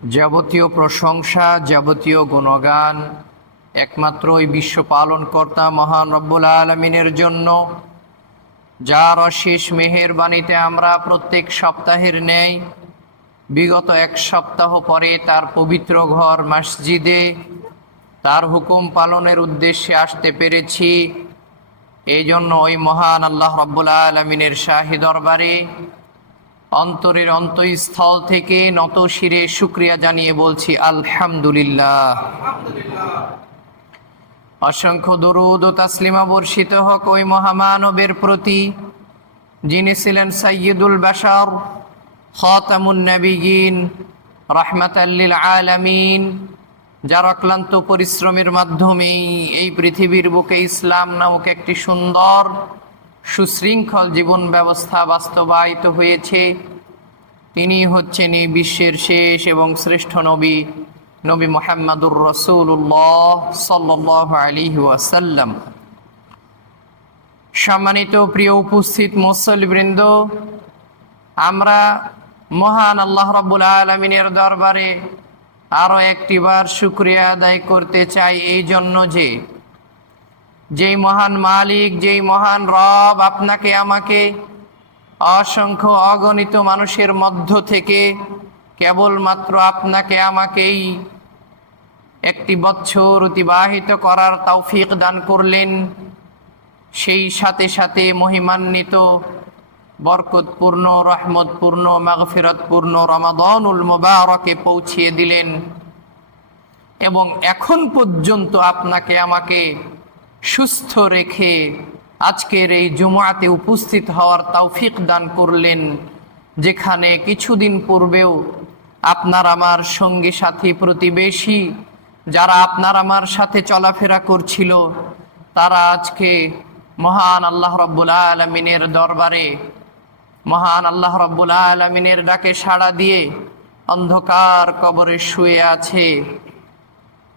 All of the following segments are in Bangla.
যাবতীয় প্রশংসা, যাবতীয় গুণগান একমাত্র ওই বিশ্ব পালনকর্তা মহান রব্বুল আলামিনের জন্য, যার অশেষ মেহেরবানিতে আমরা প্রত্যেক সপ্তাহের ন্যায় বিগত এক সপ্তাহ পরে তার পবিত্র ঘর মসজিদে তার হুকুম পালনের উদ্দেশ্যে আসতে পেরেছি। এই জন্য ওই মহান আল্লাহ রব্বুল আলামিনের শাহী দরবারে অন্তরের অন্তঃস্থল থেকে নত শিরে শুকরিয়া জানিয়ে বলছি আলহামদুলিল্লাহ। অসংখ্য দুরূদ ও তাসলিমা বর্ষিত হোক ওই মহামানবের প্রতি, যিনি ছিলেন সাইয়্যিদুল বাশার, খাতামুন নবিয়্যিন, রাহমাতাল লিল আলামিন, যার অক্লান্ত পরিশ্রমের মাধ্যমেই এই পৃথিবীর বুকে ইসলাম নামক একটি সুন্দর সুশৃঙ্খল জীবন ব্যবস্থা বাস্তবায়িত হয়েছে। তিনি হচ্ছেন এই বিশ্বের শেষ এবং শ্রেষ্ঠ নবী, নবী মুহাম্মদুর রাসূলুল্লাহ সাল্লাল্লাহু আলাইহি ওয়াসাল্লাম। সম্মানিত প্রিয় উপস্থিত মুসল্লিবৃন্দ, আমরা মহান আল্লাহ রাব্বুল আলামিনের দরবারে আরও একটিবার শুকরিয়া আদায় করতে চাই, এই জন্য যেই মহান মালিক, যেই মহান রব আপনাকে আমাকে অসংখ্য অগণিত মানুষের মধ্য থেকে কেবলমাত্র আপনাকে আমাকেই একটি বছর অতিবাহিত করার তৌফিক দান করলেন, সেই সাথে সাথে মহিমান্বিত বরকতপূর্ণ রহমতপূর্ণ মাগফিরাতপূর্ণ রমাদানুল মুবারকে পৌঁছিয়ে দিলেন এবং এখন পর্যন্ত আপনাকে আমাকে সুস্থ রেখে আজকের এই জুমআতে উপস্থিত হওয়ার তৌফিক দান করলেন, যেখানে কিছুদিন পূর্বেও আপনার আমার সঙ্গী সাথী প্রতিবেশী যারা আপনার আমার সাথে চলাফেরা করছিল, তারা আজকে মহান আল্লাহ রাব্বুল আলামিনের দরবারে মহান আল্লাহ রাব্বুল আলামিনের ডাকে সাড়া দিয়ে অন্ধকার কবরে শুয়ে আছে।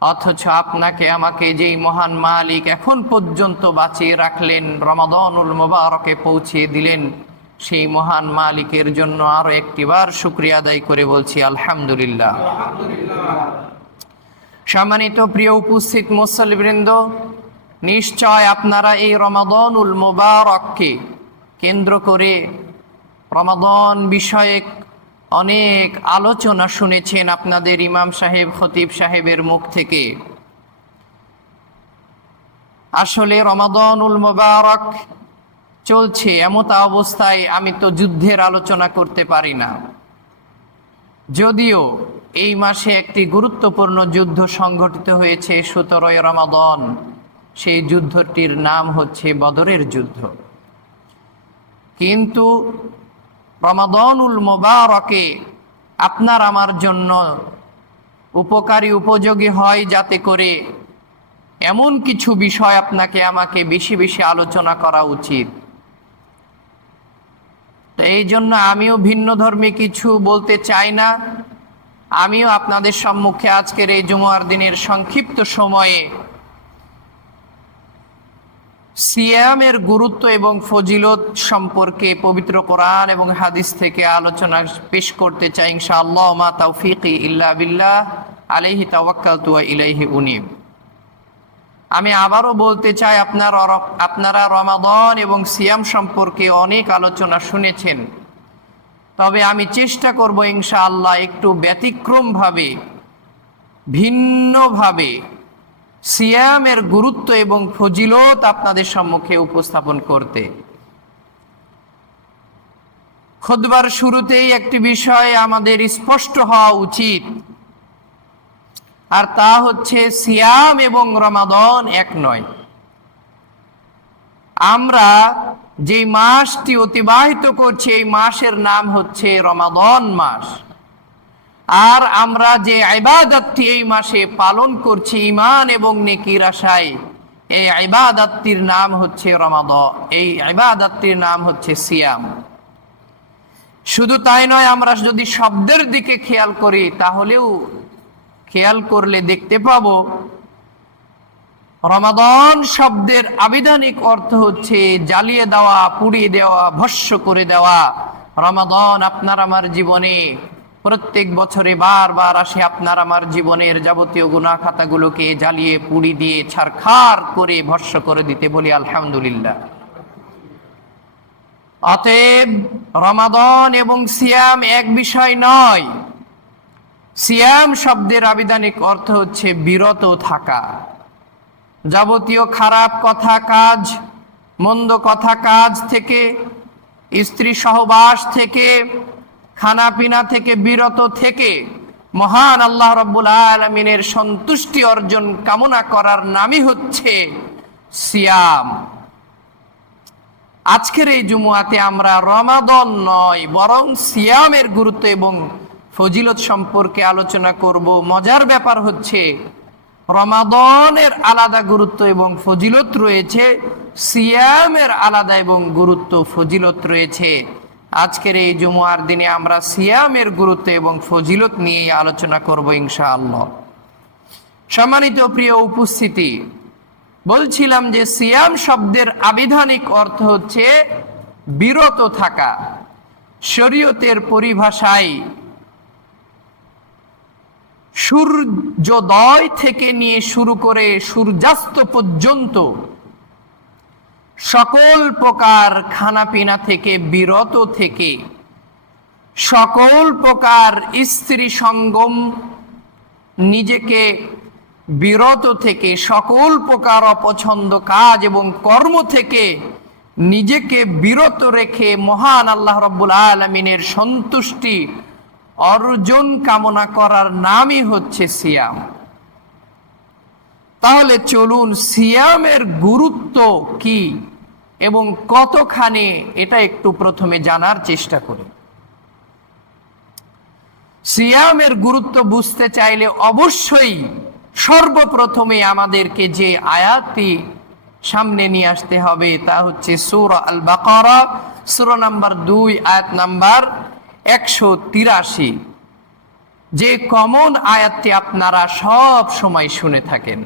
অথচ আপনাকে আমাকে যেই মহান মালিক এখন পর্যন্ত বাঁচিয়ে রাখলেন, রমাদানুল মুবারকে পৌঁছিয়ে দিলেন, সেই মহান মালিকের জন্য আরো একটিবার শুকরিয়া আদায় করে বলছি আলহামদুলিল্লাহ। সম্মানিত প্রিয় উপস্থিত মুসল্লিবৃন্দ, নিশ্চয় আপনারা এই রমাদানুল মুবারককে কেন্দ্র করে রমাদান বিষয়ে অনেক আলোচনা শুনেছেন আপনাদের ইমাম সাহেব, খতিব সাহেবের মুখ থেকে। আসলে রমাদানুল মুবারক চলছে, এমত অবস্থায় আমি তো যুদ্ধের আলোচনা করতে পারি না, যদিও এই মাসে একটি গুরুত্বপূর্ণ যুদ্ধ সংঘটিত হয়েছে 17 রমাদান। সেই যুদ্ধটির নাম হচ্ছে বদরের যুদ্ধ। কিন্তু রমাদানুল মুবারকে আপনার আমার জন্য উপকারী উপযোগী হয়, যাতে করে এমন কিছু বিষয় আপনাকে আমাকে বেশি বেশি আলোচনা করা উচিত। তো এই জন্য আমিও ভিন্ন ধর্মী কিছু বলতে চাই না। আমিও আপনাদের সম্মুখে আজকের এই জুমার দিনের সংক্ষিপ্ত সময়ে সিয়ামের গুরুত্ব এবং ফজিলত সম্পর্কে পবিত্র কোরআন এবং হাদিস থেকে আলোচনা পেশ করতে চাই ইনশাআল্লাহ। মা তাওফীকি ইল্লা বিল্লাহ, আলাইহি তাওয়াক্কালতু ওয়া ইলাইহি উনীব। আমি আবারও বলতে চাই, আপনারা রমাদান এবং সিয়াম সম্পর্কে অনেক আলোচনা শুনেছেন, তবে আমি চেষ্টা করব ইনশাআল্লাহ একটু ব্যতিক্রমভাবে, ভিন্নভাবে সিয়ামের গুরুত্ব এবং ফজিলত আপনাদের সম্মুখে উপস্থাপন করতে। খুতবার শুরুতেই একটি বিষয় আমাদের স্পষ্ট হওয়া উচিত, আর তা হচ্ছে সিয়াম এবং রমাদান এক নয়। আমরা যে মাসটি অতিবাহিত করছি, এই মাসের নাম হচ্ছে রমাদান মাস, আর আমরা যে ইবাদতটি এই মাসে পালন করছি ঈমান এবং নেকির আশায়, এই ইবাদতটির নাম হচ্ছে রমাদান, এই ইবাদতটির নাম হচ্ছে সিয়াম। শুধু তাই নয়, আমরা যদি শব্দের দিকে খেয়াল করি, তাহলেও খেয়াল করলে দেখতে পাবো রমাদান শব্দের আবিধানিক অর্থ হচ্ছে জ্বালিয়ে দেওয়া, পুড়িয়ে দেওয়া, ভস্ম করে দেওয়া। রমাদান আপনার আমার জীবনে প্রত্যেক বছরে বারবার আসে আপনার আমার জীবনের যাবতীয় গুনাহ খাতাগুলোকে জ্বালিয়ে পুড়ি দিয়ে ছারখার করে ভস্ম করে দিতে, বলি আলহামদুলিল্লাহ। অতএব রমাদান এবং সিয়াম এক বিষয় নয়। সিয়াম শব্দের আবিধানিক অর্থ হচ্ছে বিরত থাকা, যাবতীয় খারাপ কথা কাজ, মন্দ কথা কাজ থেকে, স্ত্রী সহবাস থেকে, খানাপিনা থেকে বিরত থেকে মহান আল্লাহ রাব্বুল আলামিনের সন্তুষ্টি অর্জন কামনা করার নামই হচ্ছে সিয়াম। আজকের এই জুমুয়াতে আমরা রমাদান নয় বরং সিয়ামের গুরুত্ব এবং ফজিলত সম্পর্কে আলোচনা করব। মজার ব্যাপার হচ্ছে রমাদানের আলাদা গুরুত্ব এবং ফজিলত রয়েছে, সিয়ামের আলাদা এবং গুরুত্ব ফজিলত রয়েছে। আজকের এই জুমুয়ার দিনে আমরা সিয়ামের গুরুত্ব এবং ফজিলত নিয়ে আলোচনা করব ইনশাআল্লাহ। সম্মানিত প্রিয় উপস্থিতি, বলছিলাম যে সিয়াম শব্দের আবিধানিক অর্থ হচ্ছে বিরত থাকা। শরীয়তের পরিভাষায় সূর্যোদয় থেকে নিয়ে শুরু করে সূর্যাস্ত পর্যন্ত সকল প্রকার খানাপিনা থেকে বিরত থেকে, সকল প্রকার স্ত্রী সঙ্গম নিজেকে বিরত থেকে, সকল প্রকার অপছন্দ কাজ এবং কর্ম থেকে নিজেকে বিরত রেখে মহান আল্লাহ রাব্বুল আলামিনের সন্তুষ্টি অর্জন কামনা করার নামই হচ্ছে সিয়াম। তাহলে চলুন সিয়ামের গুরুত্ব কি এবং কতখানি এটা একটু প্রথমে জানার চেষ্টা করি। সিয়ামের গুরুত্ব বুঝতে চাইলে অবশ্যই সর্বপ্রথমে আমাদেরকে যে আয়াতটি সামনে নিয়ে আসতে হবে তা হচ্ছে সূরা আল বাকারা, সূরা নাম্বার 2, আয়াত নাম্বার 183, যে কমন আয়াতটি আপনারা সব সময় শুনে থাকেন।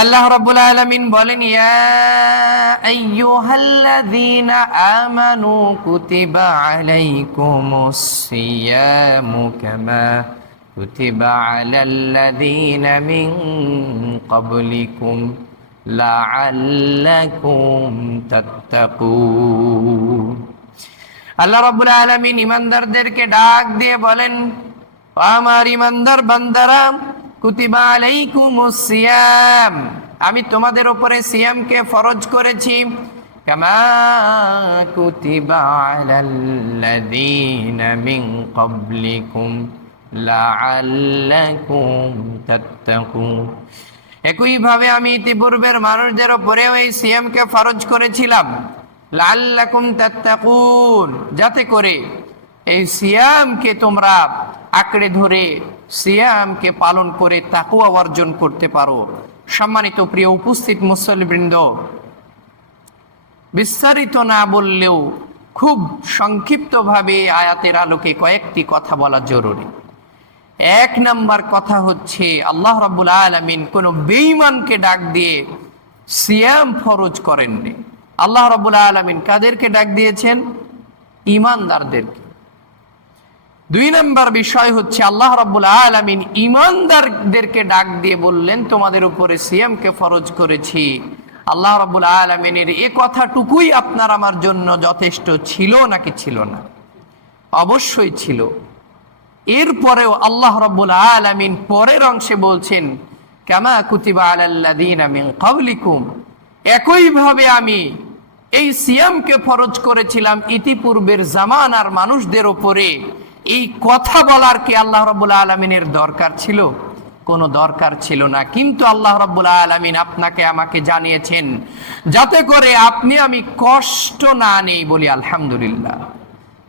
আল্লাহ রাব্বুল আলামিন বলেন, ইয়া আইয়ুহাল্লাযীনা আমানু কুতিবা আলাইকুমুস সিয়ামু কামা কুতিবা আলাল্লাযীনা মিন ক্বাবলিকুম লাআল্লাকুম তাত্তাকুন। আল্লাহ রাব্বুল আলামিন ঈমানদারদেরকে ডাক দিয়ে বলেন, আমার ঈমানদার বান্দারা, কুতিবা আলাইকুমুস সিয়াম, আমি তোমাদের উপরে সিয়ামকে ফরজ করেছি, কামা কুতিবা আলাল্লাযীনা মিন ক্বাবলিকুম লাআল্লাকুম তাত্তাকুন। একইভাবে আমি ইতিপূর্বের মানুষদের উপরেও এই সিয়ামকে ফরজ করেছিলাম, লাআল্লাকুম তাত্তাকুন, যাতে করে এই সিয়ামকে তোমরা আঁকড়ে ধরে সিয়ামকে পালন করে তাকওয়া অর্জন করতে পারো। সম্মানিত প্রিয় উপস্থিত মুসল্লিবৃন্দ, বিস্তারিত না বললেও খুব সংক্ষিপ্তভাবে আয়াতের আলোকে কয়েকটি কথা বলা জরুরি। এক নাম্বার কথা হচ্ছে, আল্লাহ রাব্বুল আলামিন কোনো বেঈমানকে ডাক দিয়ে সিয়াম ফরজ করেননি। আল্লাহ রাব্বুল আলামিন কাদেরকে ডাক দিয়েছেন? ঈমানদারদেরকে। দুই নাম্বার বিষয় হচ্ছে, আল্লাহ রাব্বুল আলামিন ঈমানদারদেরকে ডাক দিয়ে বললেন, তোমাদের উপরে সিয়ামকে ফরজ করেছি। আল্লাহ রাব্বুল আলামিনের এ কথাটুকুই আপনার আমার জন্য যথেষ্ট ছিল নাকি ছিল না? অবশ্যই ছিল। এরপরেও আল্লাহ রাব্বুল আলামিন পরের অংশে বলছেন, কামা কুতিবা আলাল্লাযীনা মিন ক্বাবলিকুম, একইভাবে আমি এই সিয়ামকে ফরজ করেছিলাম ইতিপূর্বের জামানার মানুষদের উপরে। এই কথা বলার কি আল্লাহ রাব্বুল আলামিনের দরকার ছিল? কোনো দরকার ছিল না, কিন্তু আল্লাহ রাব্বুল আলামিন আপনাকে আমাকে জানিয়েছেন যাতে করে আপনি আমি কষ্ট না নেই, বলি আলহামদুলিল্লাহ।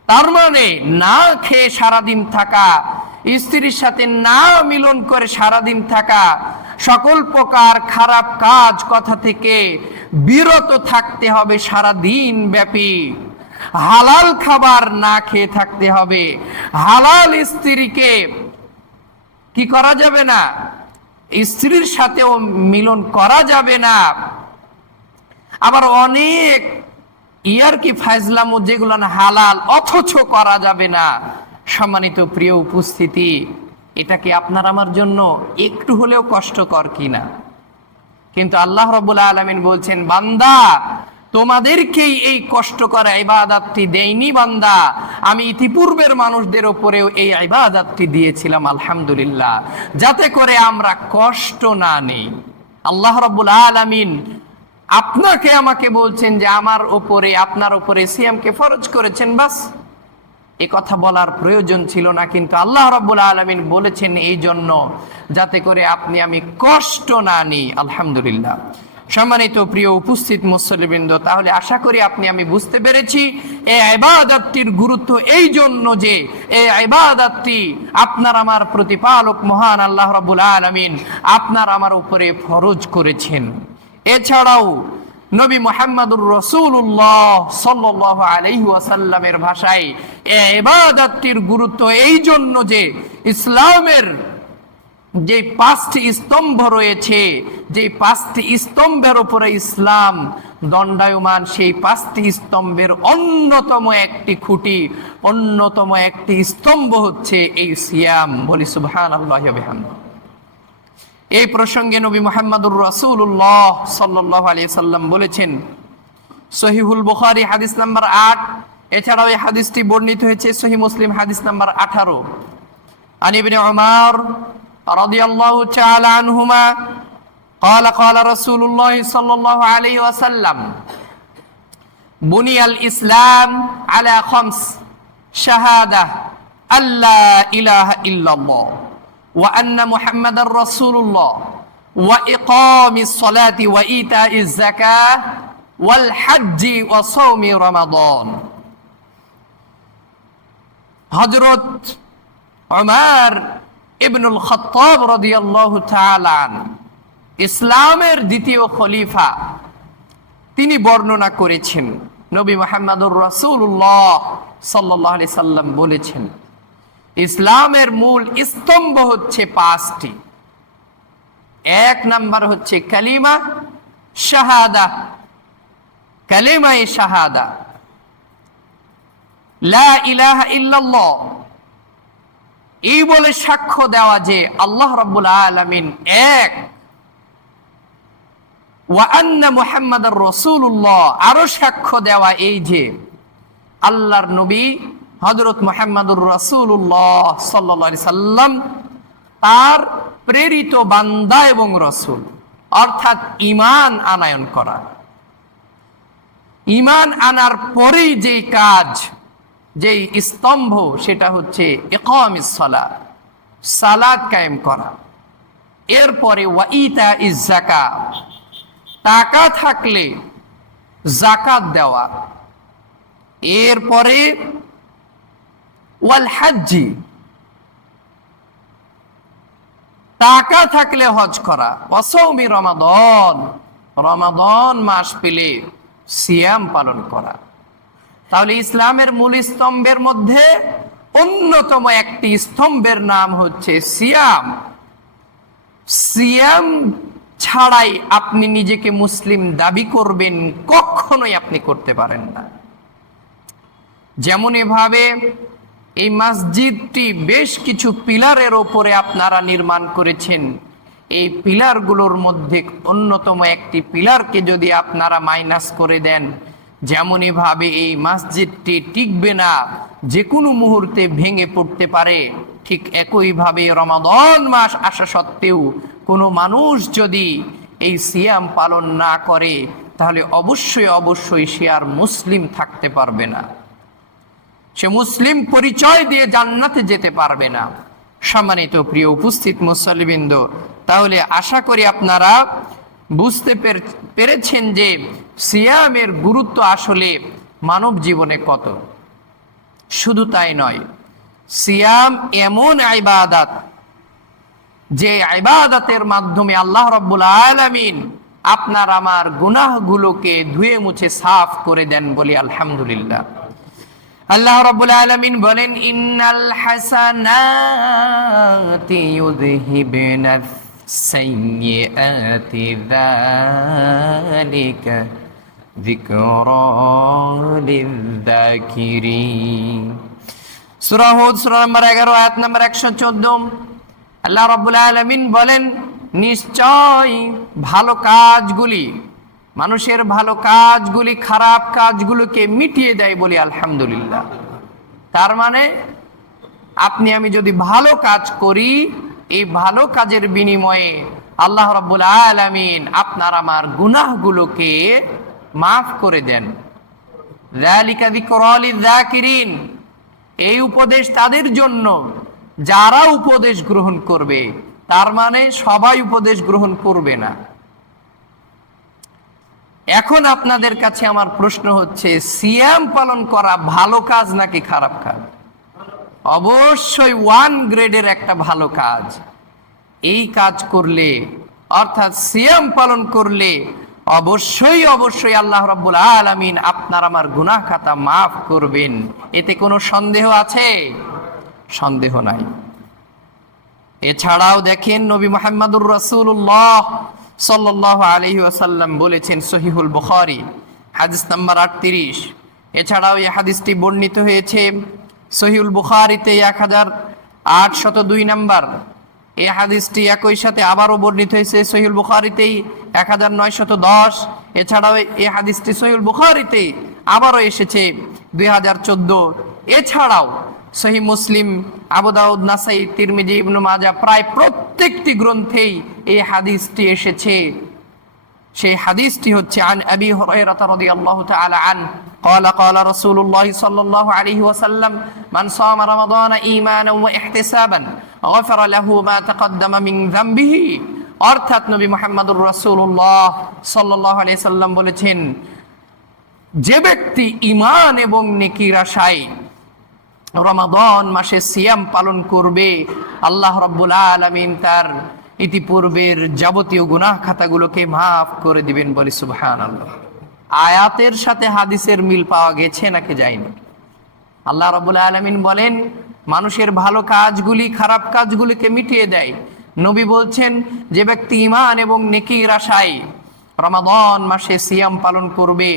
তার মানে না খেয়ে সারাদিন থাকা, স্ত্রীর সাথে না মিলন করে সারাদিন থাকা, সকল প্রকার খারাপ কাজ কথা থেকে বিরত থাকতে হবে সারাদিন ব্যাপী। হালাল খাবার না খেয়ে থাকতে হবে। হালাল স্ত্রীকে কি করা যাবে না? স্ত্রীর সাথেও মিলন করা যাবে না। আবার অনেক ইয়ার কি ফাইজলামো যেগুলো না হালাল অথচ করা যাবে না। সম্মানিত প্রিয় উপস্থিতি, এটা কি আপনার আমার জন্য একটু হলেও কষ্টকর কিনা? কিন্তু আল্লাহ রাব্বুল আলামিন বলছেন, বান্দা তোমাদেরকেই এই কষ্টকর ইবাদতটি দেইনি বান্দা, আমি ইতিপূর্বের মানুষদের উপরেও এই ইবাদতটি দিয়েছিলাম আলহামদুলিল্লাহ, যাতে করে আমরা কষ্ট না নেই। আল্লাহ রাব্বুল আলামিন আপনাকে আমাকে বলছেন যে আমার উপরে আপনার উপরে সিয়ামকে ফরজ করেছেন, বাস এ কথা বলার প্রয়োজন ছিল না, কিন্তু আল্লাহ রাব্বুল আলামিন বলেছেন এই জন্য যাতে করে আপনি আমি কষ্ট না নিই। আলহামদুলিল্লাহ। সম্মানিত প্রিয় উপস্থিত মুসল্লিবৃন্দ, তাহলে আশা করি আপনি আমি বুঝতে পেরেছি এই ইবাদতটির গুরুত্ব এই জন্য যে এই ইবাদতটি আপনার আমার প্রতিপালক মহান আল্লাহ রাব্বুল আলামিন আপনার আমার উপরে ফরজ করেছেন। এছাড়াও নবী মুহাম্মদুর রাসূলুল্লাহ সাল্লাল্লাহু আলাইহি ওয়াসাল্লামের ভাষায় এই ইবাদতটির গুরুত্ব এই জন্য যে ইসলামের যে পাঁচটি স্তম্ভ রয়েছে, যে পাঁচটি স্তম্ভের উপরে ইসলাম দণ্ডায়মান, সেই পাঁচটি স্তম্ভের অন্যতম একটি খুঁটি, অন্যতম একটি স্তম্ভ হচ্ছে এই সিয়াম। বলি সুবহানাল্লাহি ওয়া বিহামদিহি। এই প্রসঙ্গে নবী মুহাম্মদুর রাসূলুল্লাহ সাল্লাল্লাহু আলাইহি সাল্লাম বলেছেন, সহিহুল বুখারী হাদিস নাম্বার 8, এছাড়াও এই হাদিসটি বর্ণিত হয়েছে সহিহ মুসলিম হাদিস নাম্বার 18, আন ইবনে উমর রাদিয়াল্লাহু তাআলা আনহুমা قال قال رسول الله صلى الله عليه وسلم بني الإسلام على 5 شهادة ألا إله إلا الله وأن محمد رسول الله وإقام الصلاة وإيتاء الزكاة والحج وصوم رمضان। হযরত উমর ইবনুল খাত্তাব রাদিয়াল্লাহু তাআলা ইসলামের দ্বিতীয় খলিফা, তিনি বর্ণনা করেছেন নবী মুহাম্মদুর রাসূলুল্লাহ সাল্লাল্লাহু আলাইহি সাল্লাম বলেছেন, ইসলামের মূল স্তম্ভ হচ্ছে 5টি। 1 নাম্বার হচ্ছে কালিমা শাহাদা, কালিমায়ে শাহাদা, লা ইলাহা ইল্লাল্লাহ, এই বলে সাক্ষ্য দেওয়া যে আল্লাহ রাব্বুল আলামিন এক, ওয়া আন্না মুহাম্মাদার রাসূলুল্লাহ, আরো সাক্ষ্য দেওয়া এই যে আল্লাহর নবী হযরত মুহাম্মদুর রাসূলুল্লাহ সাল্লাল্লাহু আলাইহি সাল্লাম তার প্রেরিত বান্দা এবং রাসূল, অর্থাৎ ঈমান আনয়ন করা। ঈমান আনার পরেই যেই কাজ, যেই স্তম্ভ, সেটা হচ্ছে ইকামিস সালাত, সালাত কায়েম করা। এরপরে ওয়া ইতাইজ যাকাত, টাকা থাকলে যাকাত দেওয়া। এরপরে ওয়াল হজ্জি, টাকা থাকলে হজ করা। ওয়া সাওমি রমাদান, রমাদান মাস পেলে সিয়াম পালন করা। তাহলে ইসলামের মূল স্তম্ভের মধ্যে অন্যতম একটি স্তম্ভের নাম হচ্ছে সিয়াম। সিয়াম ছাড়াই আপনি নিজেকে মুসলিম দাবি করবেন, কখনোই আপনি করতে পারেন না। যেমন এভাবে এই মসজিদটি বেশ কিছু পিলারের ওপরে আপনারা নির্মাণ করেছেন, এই পিলারগুলোর মধ্যে অন্যতম একটি পিলারকে যদি আপনারা মাইনাস করে দেন, যেমনই ভাবে এই মসজিদটি টিকবে না, যে কোনো মুহূর্তে ভেঙে পড়তে পারে, ঠিক একইভাবে রমাদান মাস আসা সত্ত্বেও কোনো মানুষ যদি এই সিয়াম পালন না করে, তাহলে অবশ্যই অবশ্যই সে আর মুসলিম থাকতে পারবে না, সে মুসলিম পরিচয় দিয়ে জান্নাতে যেতে পারবে না। সম্মানিত প্রিয় উপস্থিত মুসল্লিবৃন্দ, তাহলে আশা করি আপনারা বুঝতে পেরেছেন যে সিয়ামের গুরুত্ব আসলে মানব জীবনে কত। শুধু তাই নয়, সিয়াম এমন ইবাদত যে ইবাদতের মাধ্যমে আল্লাহ রাব্বুল আলামিন আপনার আমার গুনাহগুলোকে ধুয়ে মুছে সাফ করে দেন। বলি আলহামদুলিল্লাহ। আল্লাহ রাব্বুল আলামিন বলেন, ইন্নাল হাসানাতি ইউযহিবনাস সাইয়্যাতি যালিকা যিকরা লিয-যাকিরিন। সূরা হুদ সূরা নম্বর 11 আয়াত নম্বর 114 আল্লাহ রাব্বুল আলামিন বলেন, নিশ্চয় ভালো কাজগুলি, মানুষের ভালো কাজগুলি খারাপ কাজগুলোকে মিটিয়ে দেয় বলি আলহামদুলিল্লাহ। তার মানে আপনি আমি যদি ভালো কাজ করি, এই ভালো কাজের বিনিময়ে আল্লাহ রাব্বুল আলামিন আপনার আমার গুনাহগুলোকে মাফ করে দেন। যালিকা যিকরা লিয-যাকিরিন, এই উপদেশ তাদের জন্য যারা উপদেশ গ্রহণ করবে। তার মানে সবাই উপদেশ গ্রহণ করবে না। এখন আপনাদের কাছে আমার প্রশ্ন হচ্ছে, সিয়াম পালন করা ভালো কাজ নাকি খারাপ কাজ? অবশ্যই 1 গ্রেডের একটা ভালো কাজ। এই কাজ করলে, অর্থাৎ সিয়াম পালন করলে অবশ্যই অবশ্যই আল্লাহ রাব্বুল আলামিন আপনার আমার গুনাহ খাতা মাফ করবেন। এতে কোনো সন্দেহ আছে? সন্দেহ নাই। এছাড়াও দেখেন, নবী মুহাম্মদুর রাসূলুল্লাহ সাল্লাল্লাহু আলাইহি ওয়াসাল্লাম বলেছেন, সহিহুল বুখারী হাদিস নাম্বার 38। এছাড়াও এই হাদিসটি বর্ণিত হয়েছে সহিহুল বুখারীতে 1802 নাম্বার। এই হাদিসটি একই সাথে আবারও বর্ণিত হয়েছে সহিহুল বুখারীতেই 1910। এছাড়াও এই হাদিসটি সহিহুল বুখারীতেই আবারও এসেছে 2014। এছাড়াও সহিহ মুসলিম, আবু দাউদ, নাসাই, তিরমিজি, ইবনে মাজাহ প্রায় প্রত্যেকটি গ্রন্থেই এই হাদিসটি এসেছে। সেই হাদিসটি হচ্ছে আন আবি হুরায়রা রাদিয়াল্লাহু তাআলা আন قال قال رسول الله صلى الله عليه وسلم من صام رمضان ايمانا واحتسابا غفر له ما تقدم من ذنبه। অর্থাৎ নবী মুহাম্মদুর রাসূলুল্লাহ সাল্লাল্লাহু আলাইহি সাল্লাম বলেছেন, যে ব্যক্তি ঈমান এবং নেকির আশায় রমাদান মাসে সিয়াম পালন করবে, আল্লাহ রাব্বুল আলামিন তার ইতিপূর্বের যাবতীয় গুনাহ খাতাগুলোকে মাফ করে দিবেন। বলি সুবহানাল্লাহ। আয়াতের সাথে হাদিসের মিল পাওয়া গেছে নাকি যায়নি? আল্লাহ রাব্বুল আলামিন বলেন, মানুষের ভালো কাজগুলি খারাপ কাজগুলিকে মিটিয়ে দেয়। নবী বলছেন, যে ব্যক্তি ঈমান এবং নেকির আশায় রমাদান মাসে সিয়াম পালন করবে,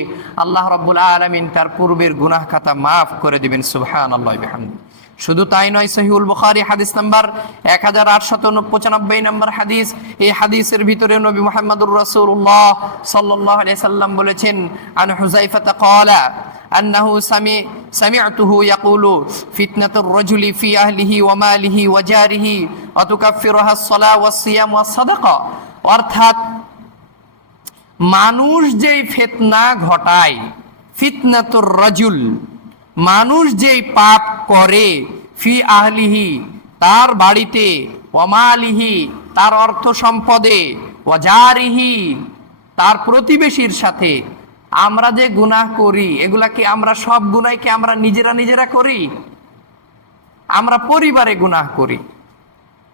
আল্লাহ রাব্বুল আলামিন তার পূর্বের গুনাহ খাতা মাফ করে দিবেন। সুবহানাল্লাহি ওয়া বিহামদিহি। শুধু তাই নয়, সহিহুল বুখারী হাদিস নাম্বার 1895 নাম্বার হাদিস। এই হাদিসের ভিতরে নবী মুহাম্মদুর রাসূলুল্লাহ সাল্লাল্লাহু আলাইহি সাল্লাম বলেছেন, আন হুযায়ফা ক্বালা আন্নাহু সামি'তুহু ইয়াকুলু ফিতনাতুর রাজুলি ফি আহলিহি ওয়া মালিহি ওয়া জারিহি ওয়া তুকাফফিরুহা আস-সালাহ ওয়াস-সিয়াম ওয়াস-সাদাকা। অর্থাৎ মানুষ যেই ফিতনা ঘটায়, ফিতনাতুর রাজুল, মানুষ যেই পাপ করে, ফি আহলিহি তার বাড়িতে, ওয়া মালিহি তার অর্থ সম্পদে, ওয়া জারিহি তার প্রতিবেশীর সাথে। আমরা যে গুনাহ করি, এগুলাকে আমরা সব গুনাহকে আমরা নিজেরা করি? আমরা পরিবারে গুনাহ করি,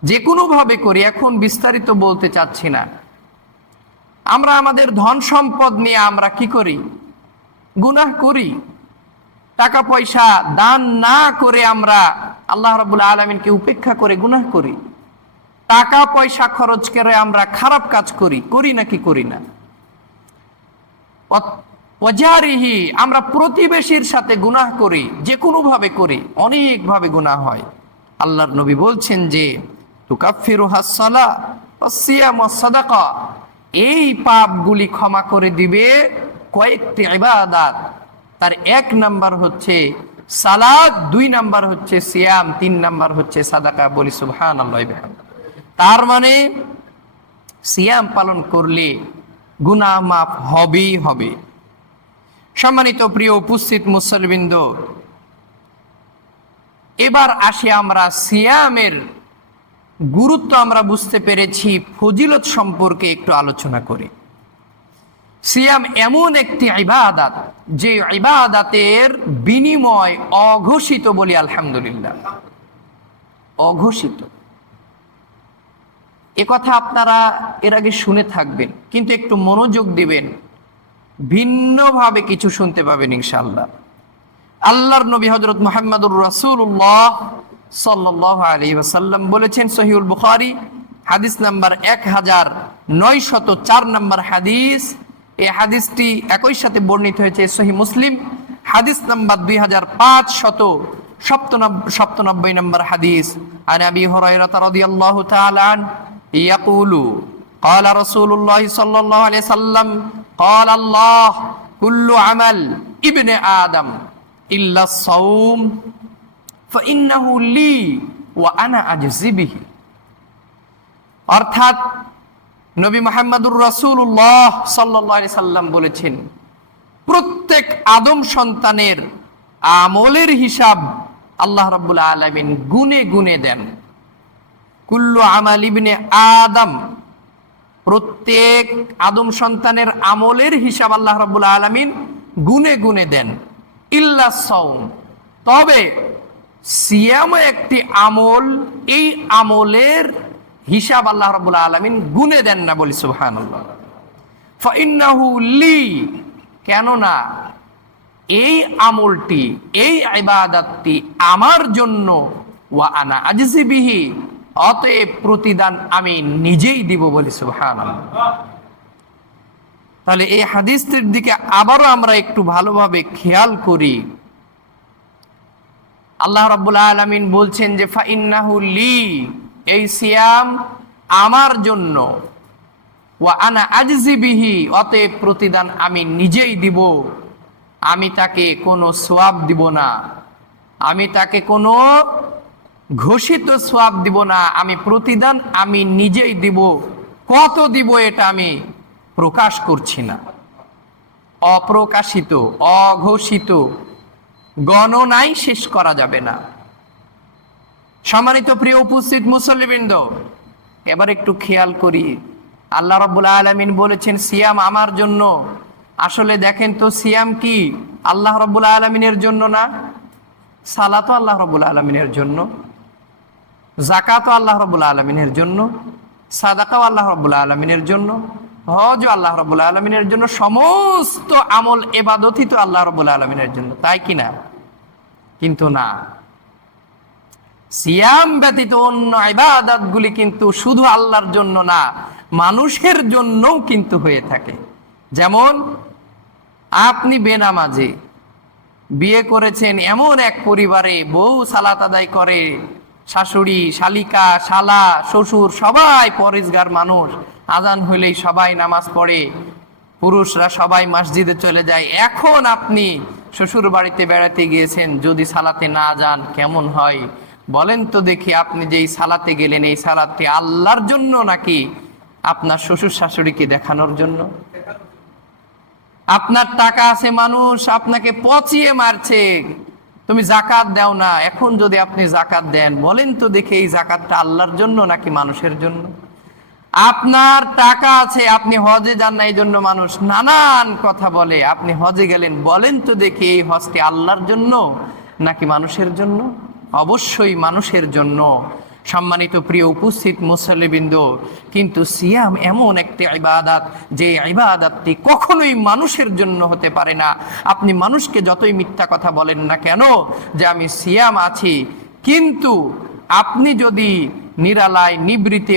যে কোনো ভাবে করি। এখন বিস্তারিত বলতে চাচ্ছি না। আমরা আমাদের ধন সম্পদ নিয়ে আমরা কি করি? গুনাহ করি। টাকা পয়সা দান না করে আমরা আল্লাহ রাব্বুল আলামিনকে উপেক্ষা করে গুনাহ করি। টাকা পয়সা খরচ করে আমরা খারাপ কাজ করি নাকি করি না? ওয়াজারিহি আমরা প্রতিবেশীর সাথে গুনাহ করি, যে কোনো ভাবে করি, অনেক ভাবে গুনাহ হয়। আল্লাহর নবী বলছেন যে তুকাফফিরুহাস সালাহ ওয়াস-সিয়াম ওয়াস-সাদাকা, এই পাপগুলি ক্ষমা করে দিবে কয়েকটি ইবাদত। তার 1 নাম্বার হচ্ছে সালাত, 2 নাম্বার হচ্ছে সিয়াম, 3 নাম্বার হচ্ছে সাদাকা। বলি সুবহানাল্লাহি ওয়া বিহামদিহি। তার মানে সিয়াম পালন করলে গুনাহ মাফ হবেই হবে। সম্মানিত প্রিয় উপস্থিত মুসল্লিবৃন্দ, এবার আসি আমরা সিয়ামের গুরুত্ব আমরা বুঝতে পেরেছি, ফজিলত সম্পর্কে একটু আলোচনা করি। সিয়াম এমন একটি ইবাদত, যে ইবাদতের বিনিময় অঘোষিত। বলি আলহামদুলিল্লাহ, অঘোষিত। এ কথা আপনারা এর আগে শুনে থাকবেন, কিন্তু একটু মনোযোগ দিবেন, ভিন্নভাবে কিছু শুনতে পাবেন ইনশাআল্লাহ। আল্লাহর নবী হযরত মুহাম্মদুর রাসূলুল্লাহ সাল্লাল্লাহু আলাইহি ওয়াসাল্লাম বলেছেন, সহিহুল বুখারী হাদিস নাম্বার 1904 নাম্বার হাদিস। এই হাদিসটি একই সাথে বর্ণিত হয়েছে সহিহ মুসলিম হাদিস নাম্বার 97 নম্বর হাদিস, আন আবি হুরায়রা রাদিয়াল্লাহু তাআলা আন ইয়াকুলু قال رسول الله صلى الله عليه وسلم قال الله كل عمل ابن آدم إلا الصوم فإنه لي وأنا أجزي به। অর্থাৎ নবী মুহাম্মদুর রাসূলুল্লাহ সাল্লাল্লাহু আলাইহি সাল্লাম বলেছেন, প্রত্যেক আদম সন্তানের আমলের হিসাব আল্লাহ রাব্বুল আলামিন গুনে গুনে দেন। কুল্লু আমাল ইবনে আদম, প্রত্যেক আদম সন্তানের আমলের হিসাব আল্লাহ রাব্বুল আলামিন গুনে গুনে দেন, ইল্লা সাওম, তবে সিয়াম একটি আমল, এই আমলের হিসাব আল্লাহ রাব্বুল আলামিন গুনে দেন না, বলি সুবহানাল্লাহ। ফাইন্নাহু লি, কেননা এই আমলটি, এই ইবাদতটি আমার জন্য, ওয়া আনা আজজি বিহি, অতএব প্রতিদান আমি নিজেই দিব, বলি সুবহানাল্লাহ। তাহলে এই হাদিসটির দিকে আবারও আমরা একটু ভালোভাবে খেয়াল করি। আল্লাহ রাব্বুল আলামিন বলছেন যে ফাইন্নাহু লি, এই সিয়াম আমার জন্য, ওয়া আনা আজজি বিহি, অতএব প্রতিদান আমি নিজেই দিব। আমি তাকে কোনো সওয়াব দিব না, আমি তাকে কোনো ঘোষিত সওয়াব দিব না, আমি প্রতিদান আমি নিজেই দিব। কত দিব এটা আমি প্রকাশ করছি না, অপ্রকাশিত, অঘোষিত, গণনায় শেষ করা যাবে না। সম্মানিত প্রিয় উপস্থিত মুসল্লিবৃন্দ, এবার একটু খেয়াল করি, আল্লাহ রাব্বুল আলামিন বলেছেন সিয়াম আমার জন্য। আসলে দেখেন তো, সিয়াম কি আল্লাহ রাব্বুল আলামিনের জন্য না? সালাতও আল্লাহ রাব্বুল আলামিনের জন্য, যাকাতও আল্লাহ রাব্বুল আলামিনের জন্য, সাদাকাও আল্লাহ রাব্বুল আলামিনের জন্য, হজও আল্লাহ রাব্বুল আলামিনের জন্য, সমস্ত আমল ইবাদতই তো আল্লাহ রাব্বুল আলামিনের জন্য, তাই কি না? কিন্তু না, সিয়াম ব্যতীত অন্য ইবাদতগুলি কিন্তু শুধু আল্লাহর জন্য না, মানুষের জন্যও কিন্তু হয়ে থাকে। যেমন আপনি বেনামাজি, বিয়ে করেছেন এমন এক পরিবারে, বউ সালাত আদায় করে, শাশুড়ি, শালিকা, শালা, শ্বশুর সবাই পরেজগার মানুষ, আজান হইলেই সবাই নামাজ পড়ে, পুরুষরা সবাই মসজিদে চলে যায়। এখন আপনি শ্বশুর বাড়িতে বেড়াতে গিয়েছেন, যদি সালাতে না যান কেমন হয়? বলেন তো দেখি, আপনি যেই সালাতে গেলেন, এই সালাতটি আল্লাহর জন্য নাকি আপনার শ্বশুর শাশুড়িকে দেখানোর জন্য? আপনার টাকা আছে, মানুষ আপনাকে পচিয়ে মারছে, তুমি যাকাত দাও না, এখন যদি আপনি যাকাত দেন, বলেন তো দেখি এই যাকাতটা আল্লাহর জন্য নাকি মানুষের জন্য? আপনার টাকা আছে, আপনি হজে যান না, এই জন্য মানুষ নানান কথা বলে, আপনি হজে গেলেন, বলেন তো দেখি এই হজটি আল্লাহর জন্য নাকি মানুষের জন্য? অবশ্যই মানুষের জন্য। সম্মানিত প্রিয় উপস্থিত মুসল্লিবৃন্দ, কিন্তু সিয়াম এমন একটি ইবাদত, যে ইবাদতটি কখনোই মানুষের জন্য হতে পারে না। আপনি মানুষকে যতই মিথ্যা কথা বলেন না কেন যে আমি সিয়াম আছি, কিন্তু আপনি যদি নিরালায় নিবৃতে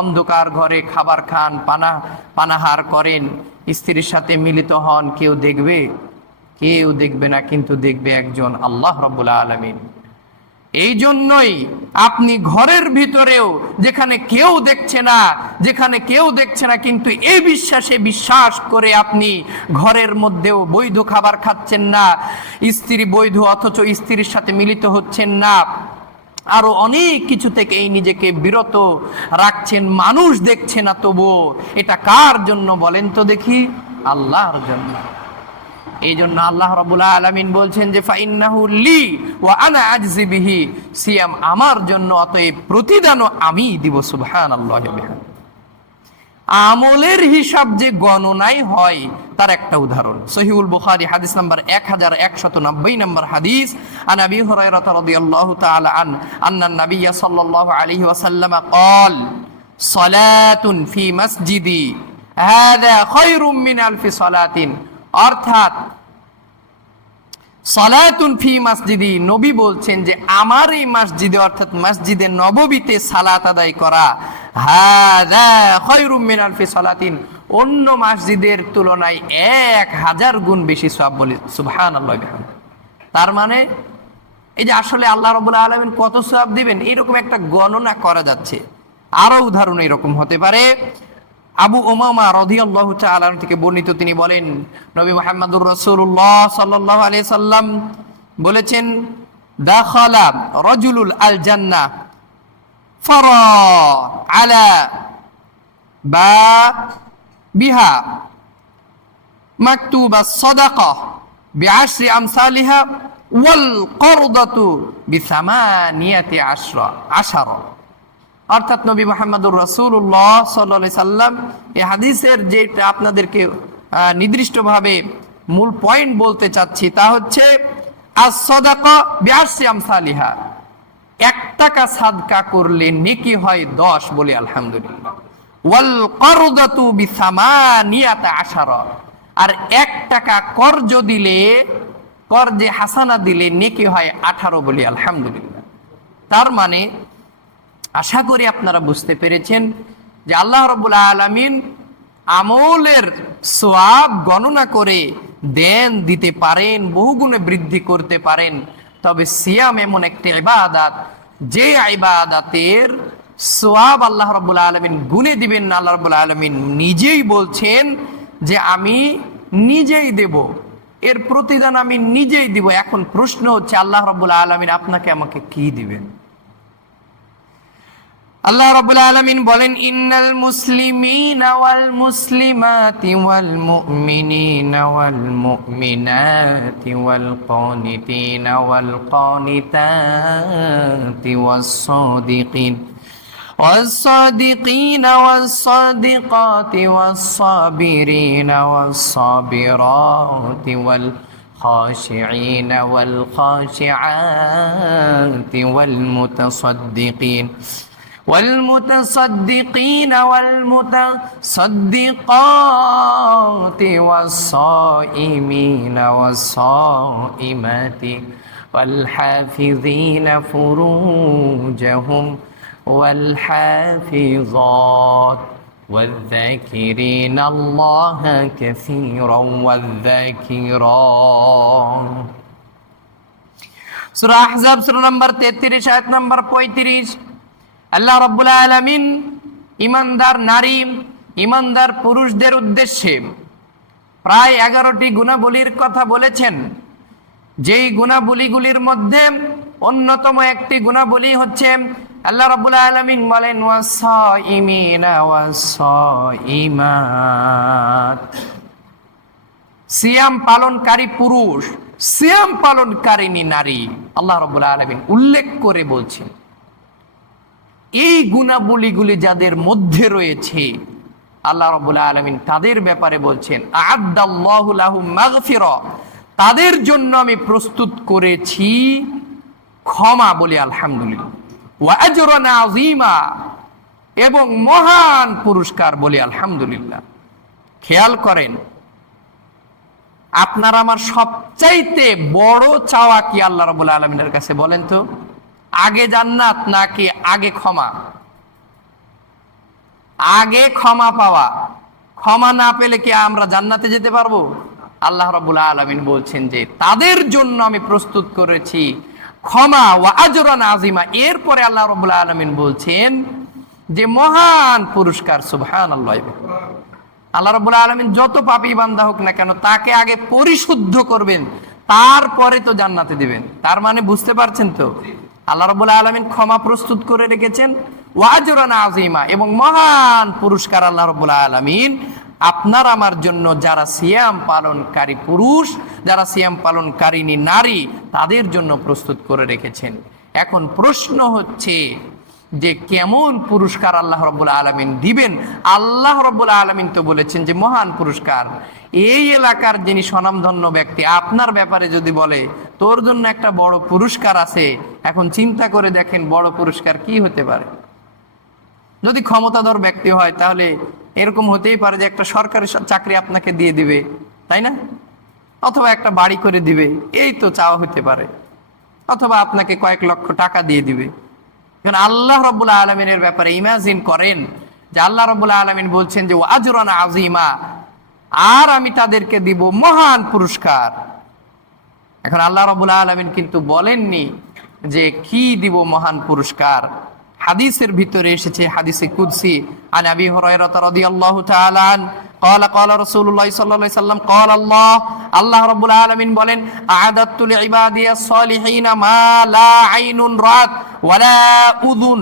অন্ধকার ঘরে খাবার খান, পানাহার করেন, স্ত্রীর সাথে মিলিত হন, কেউ দেখবে? কেউ দেখবে না, কিন্তু দেখবে একজন আল্লাহ রাব্বুল আলামিন। এই জন্যই আপনি ঘরের ভিতরেও, যেখানে কেউ দেখছে না, কিন্তু এই বিশ্বাস করে আপনি ঘরের মধ্যেও বৈধ খাবার খাচ্ছেন না, স্ত্রী বৈধ অথচ স্ত্রীর সাথে মিলিত হচ্ছেন না, আরো অনেক কিছু থেকে এই নিজেকে বিরত রাখছেন, মানুষ দেখছে না, তবুও এটা কার জন্য বলেন তো দেখি? আল্লাহর জন্য। এই জন্য আল্লাহ রাব্বুল আলামিন বলছেন যে ফাইন্নাহু লি ওয়া আনা আজজি বিহি, সিয়াম আমার জন্য, অতএব প্রতিদানও আমি দিব। সুবহানাল্লাহি ওয়া বিহামদিহি। আমলের হিসাব যে গণনায় হয় তার একটা উদাহরণ, সহিহুল বুখারী হাদিস নাম্বার 1190 নম্বর হাদিস, আন আবি হুরায়রা রাদিয়াল্লাহু তাআলা আন্না নবী সাল্লাল্লাহু আলাইহি ওয়াসাল্লাম قال সালাতুন ফি মসজিদি হাযা খায়রুম মিন আলফি সালাতিন, অর্থাৎ সালাতুন ফি মসজিদি, নবী বলছেন যে আমার এই মসজিদে, অর্থাৎ মসজিদে নববীতে সালাত আদায় করা, হাযা খায়রুম মিন আলফি সালাতিন, অন্য মসজিদের তুলনায় 1000 গুণ বেশি সওয়াব, বলে সুবহানাল্লাহ। তার মানে এই যে আসলে আল্লাহ রাব্বুল আলামিন কত সওয়াব দিবেন এরকম একটা গণনা করা যাচ্ছে। আরো উদাহরণ এরকম হতে পারে। আবু উমামা রাদিয়াল্লাহু তাআলা থেকে বর্ণিত, তিনি বলেন নবী মুহাম্মদুর রাসূলুল্লাহ সাল্লাল্লাহু আলাইহি সাল্লাম বলেছেন, দাখালা রাজুলুল আল জান্নাহ ফারা আলা বা বিহা মাকতুবা সাদাকা বিআশরি আমসালিহা ওয়াল করদাতু বিসামানিয়াতি আশরা। অর্থাৎ নবী মুহাম্মদুর রাসূলুল্লাহ সাল্লাল্লাহু আলাইহি সাল্লাম এই হাদিসের যেটা আপনাদেরকে নির্দিষ্টভাবে মূল পয়েন্ট বলতে চাচ্ছি তা হচ্ছে আস-সাদাকা বিআশরি আমসালিহা, 1 টাকা সাদকা করলে নেকি হয় 10, বলি আলহামদুলিল্লাহ। ওয়াল করদাতু বিসামানিয়াতি আশরা, আর 1 টাকা কর্জ দিলে, কর্জে হাসানা দিলে নেকি হয় 18, বলি আলহামদুলিল্লাহ। তার মানে আশা করি আপনারা বুঝতে পেরেছেন যে আল্লাহ রাব্বুল আলামিন আমলের সওয়াব গণনা করে দেন দিতে পারেন, বহুগুণে বৃদ্ধি করতে পারেন। তবে সিয়াম এমন একটি ইবাদত, যে ইবাদতের সওয়াব আল্লাহ রাব্বুল আলামিন গুণে দিবেন না। আল্লাহ রাব্বুল আলামিন নিজেই বলছেন যে আমি নিজেই দেব, এর প্রতিদান আমি নিজেই দিব। এখন প্রশ্ন হচ্ছে আল্লাহ রাব্বুল আলামিন আপনাকে আমাকে কি দিবেন? আল্লাহ রাব্বুল আলামিন বলেন, ইন্নাল মুসলিমিনা ওয়াল মুসলিমাতি ওয়াল মুমিনিনা ওয়াল মুমিনাতি ওয়াল কানিতিনা ওয়াল কানিতাতি ওয়াস সাদিকিন والصادقين والصادقات والصابرين والصابرات والخاشعين والخاشعات والمتصدقين والمتصدقين والمتصدقات والصائمين والصائمات والحافظين فروجهم والحافظات والذاكرين الله كثيرا والذاكرات। সূরা আহজাব সূরা নম্বর 33 আয়াত নম্বর 35। আল্লাহ রাব্বুল আলামিন ঈমানদার নারী, ঈমানদার পুরুষদের উদ্দেশ্যে প্রায় 11টি গুণাবলীর কথা বলেছেন। যেই গুণাবলীগুলির মধ্যে অন্যতম একটি গুণাবলী হচ্ছে আল্লাহ রাব্বুল আলামিন বলেন ওয়াসাইমিনা ওয়াসাইমাত, সিয়াম পালনকারী পুরুষ, সিয়াম পালনকারিনী নারী আল্লাহ রাব্বুল আলামিন উল্লেখ করে বলছেন। এই গুণাবলীগুলি যাদের মধ্যে রয়েছে আল্লাহ রাব্বুল আলামিন তাদের ব্যাপারে বলছেন আ'আদ্দাল্লাহু লাহুম মাগফিরা, তাদের জন্য আমি প্রস্তুত করেছি ক্ষমা, বলি আলহামদুলিল্লাহ। ওয়া আজরান আযীমা, এবং মহান পুরস্কার, বলি আলহামদুলিল্লাহ। খেয়াল করেন, আপনার আমার সবচাইতে বড় চাওয়া কি আল্লাহ রাব্বুল আলামিনের কাছে বলেন তো? আগে জান্নাত নাকি আগে ক্ষমা? আগে ক্ষমা পাওয়া। ক্ষমা না পেলে কি আমরা জান্নাতে যেতে পারবো? আল্লাহ রাব্বুল আলামিন বলছেন যে তাদের জন্য আমি প্রস্তুত করেছি ক্ষমা, ওয়া আজরান আযীমা। এরপরে আল্লাহ রাব্বুল আলামিন বলছেন যে মহান পুরস্কার। সুবহানাল্লাহ। আল্লাহ রাব্বুল আলামিন যত পাপী বান্দা হোক না কেন তাকে আগে পরিশুদ্ধ করবেন, তারপরে তো জান্নাতে দিবেন। তার মানে বুঝতে পারছেন তো, আল্লাহ রাব্বুল আলামিন ক্ষমা প্রস্তুত করে রেখেছেন, ওয়া আজরান আযীমা, এবং মহান পুরস্কার আল্লাহ রাব্বুল আলামিন আপনার আমার জন্য, যারা সিয়াম পালনকারী পুরুষ, যারা সিয়াম পালনকারিনী নারী, তাদের জন্য প্রস্তুত করে রেখেছেন। এখন প্রশ্ন হচ্ছে যে কেমন পুরস্কার আল্লাহ রাব্বুল আলামিন দিবেন? আল্লাহ রাব্বুল আলামিন তো বলেছেন যে মহান পুরস্কার। এই এলাকার যিনি স্বনামধন্য ব্যক্তি আপনার ব্যাপারে যদি বলে তোর জন্য একটা বড় পুরস্কার আছে, এখন চিন্তা করে দেখেন বড় পুরস্কার কি হতে পারে। যদি ক্ষমতাধর ব্যক্তি হয় তাহলে এরকম হতেই পারে যে একটা সরকারি চাকরি আপনাকে দিয়ে দিবে, তাই না? অথবা একটা বাড়ি করে দিবে, এই তো চাওয়া হতে পারে। অথবা আপনাকে কয়েক লক্ষ টাকা দিয়ে দিবে। কারণ আল্লাহ রাব্বুল আলামিনের ব্যাপারে ইমাজিন করেন যে আল্লাহ রাব্বুল আলামিন বলছেন যে আজরান আযীমা, আর আমি তাদেরকে দিব মহান পুরস্কার। এখন আল্লাহ রাব্বুল আলামিন কিন্তু বলেননি যে কি দিব মহান পুরস্কার। হাদিসের ভিতরে এসেছে, হাদিসে কুদসি, আন আবি হুরায়রা রাদিয়াল্লাহু তাআলা আন قال قال رسول الله صلى الله عليه وسلم قال الله আল্লাহ রাব্বুল আলামিন বলেন আ'আদাতু লিইবাদিয়াস সালিহিন মা লা আইনুন রাত ওয়ালা উযুন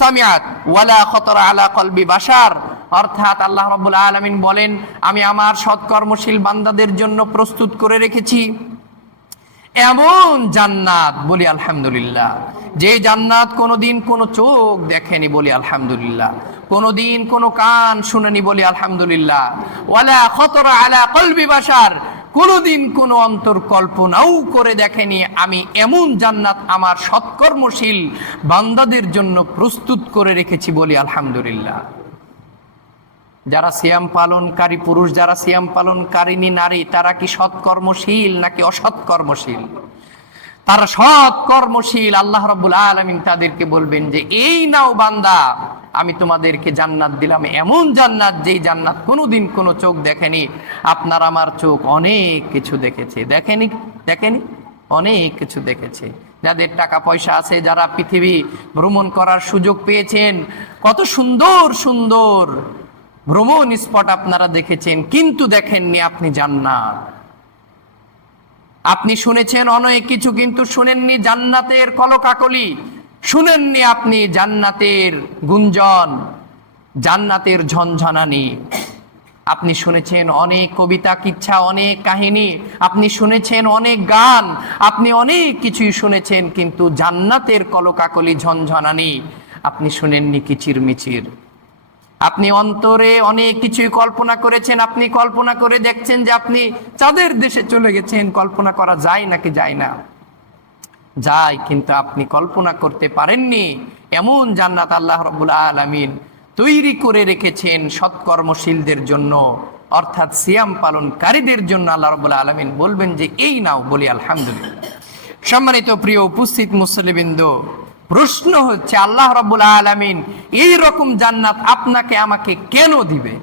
সামিআত ওয়ালা খাতারা আলা কলবি বাশার। অর্থাৎ আল্লাহ রাব্বুল আলামিন বলেন, আমি আমার সৎকর্মশীল বান্দাদের জন্য প্রস্তুত করে রেখেছি এমন জান্নাত, বলি আলহামদুলিল্লাহ, যে জান্নাত কোনোদিন কোনো চোখ দেখেনি, বলি আলহামদুলিল্লাহ, কোনোদিন কোনো কান শুনেনি, বলি আলহামদুলিল্লাহ, ওয়ালা খাতারা আলা কলবি বাশার, কোনোদিন কোনো অন্তর কল্পনাও করে দেখেনি। আমি এমন জান্নাত আমার সৎকর্মশীল বান্দাদের জন্য প্রস্তুত করে রেখেছি, বলি আলহামদুলিল্লাহ। যারা সিয়াম পালনকারী পুরুষ, যারা সিয়াম পালনকারিনী নারী, তারা কি সৎকর্মশীল নাকি অসৎকর্মশীল? তারা সৎকর্মশীল। আল্লাহ রাব্বুল আলামিন তাদেরকে বলবেন যে এই নাও বান্দা, আমি তোমাদেরকে জান্নাত দিলাম, এমন জান্নাত যেই জান্নাত কোনোদিন কোনো চোখ দেখেনি। আপনার আমার চোখ অনেক কিছু দেখেছে, দেখেনি অনেক কিছু দেখেছে। যাদের টাকা পয়সা আছে, যারা পৃথিবী ভ্রমণ করার সুযোগ পেয়েছেন, কত সুন্দর সুন্দর ভ্রমণ স্পট আপনারা দেখেছেন, কিন্তু দেখেননি আপনি জান্নাত। আপনি শুনেছেন অনেক কিছু, কিন্তু শুনেননি জান্নাতের কলকাকলি, শুনেননি আপনি জান্নাতের গুঞ্জন, জান্নাতের ঝনঝনানি। আপনি শুনেছেন অনেক কবিতা, কিচ্ছা, অনেক কাহিনী, আপনি শুনেছেন অনেক গান, আপনি অনেক কিছুই শুনেছেন, কিন্তু জান্নাতের কলকাকলি, ঝনঝনানি আপনি শুনেননি, কিচির মিচির। আপনি অন্তরে অনেক কিছুই কল্পনা করেছেন, আপনি কল্পনা করে দেখছেন যে আপনি চাঁদের দেশে চলে গেছেন। কল্পনা করা যায় নাকি যায় না? যায়, কিন্তু আপনি কল্পনা করতে পারেননি এমন জান্নাত আল্লাহ রাব্বুল আলামিন তৈরি করে রেখেছেন সৎকর্মশীলদের জন্য, অর্থাৎ সিয়াম পালনকারীদের জন্য। আল্লাহ রাব্বুল আলামিন বলবেন যে এই নাও, বলি আলহামদুলিল্লাহ। সম্মানিত প্রিয় উপস্থিত মুসল্লিবৃন্দ, প্রশ্ন হচ্ছে আল্লাহ রাব্বুল আলামিন এই রকম জান্নাত আপনাকে আমাকে কেন দিবে?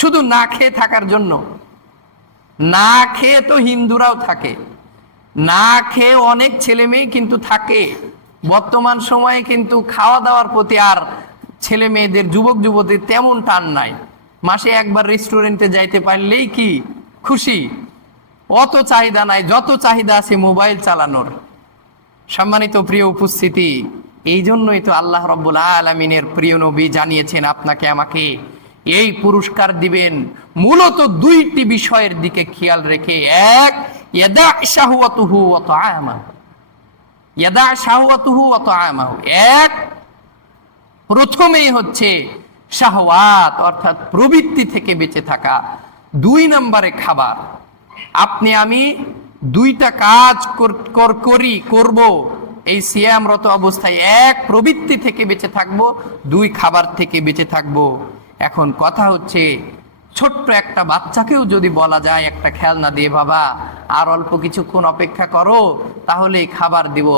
শুধু না খেয়ে থাকার জন্য? না খেয়ে তো হিন্দুরাও থাকে, না খেয়ে অনেক ছেলে মেয়ে কিন্তু থাকে। বর্তমান সময়ে কিন্তু খাওয়া দাওয়ার প্রতি আর ছেলে মেয়েদের, যুবক যুবতীর তেমন টান নাই। মাসে একবার রেস্টুরেন্টে যাইতে পারলেই কি খুশি, অত চাহিদা নাই, যত চাহিদা আছে মোবাইল চালানোর। সম্মানিত প্রিয় উপস্থিতি, এই জন্যই তো আল্লাহ রাব্বুল আলামিনের প্রিয় নবী জানিয়েছেন আপনাকে আমাকে এই পুরস্কার দিবেন মূলত দুইটি বিষয়ের দিকে খেয়াল রেখে। এক, ইয়াদা শাহওয়াতুহু ওয়া তাআমাহু, ইয়াদা শাহওয়াতুহু ওয়া তাআমাহু। এক, প্রথমেই হচ্ছে শাহওয়াত অর্থাৎ প্রবৃত্তি থেকে বেঁচে থাকা। দুই নম্বরে খাবার। আপনি আমি দুইটা কাজ করব এই সিয়ামরত অবস্থায়। এক, প্রবৃত্তি থেকে বেঁচে থাকবো, দুই, খাবার থেকে বেঁচে থাকবো। এখন কথা হচ্ছে, ছোট্ট একটা বাচ্চাকেও যদি বলা যায় একটা খেলনা দিয়ে, বাবা আর অল্প কিছুক্ষণ অপেক্ষা করো তাহলেই খাবার দিব,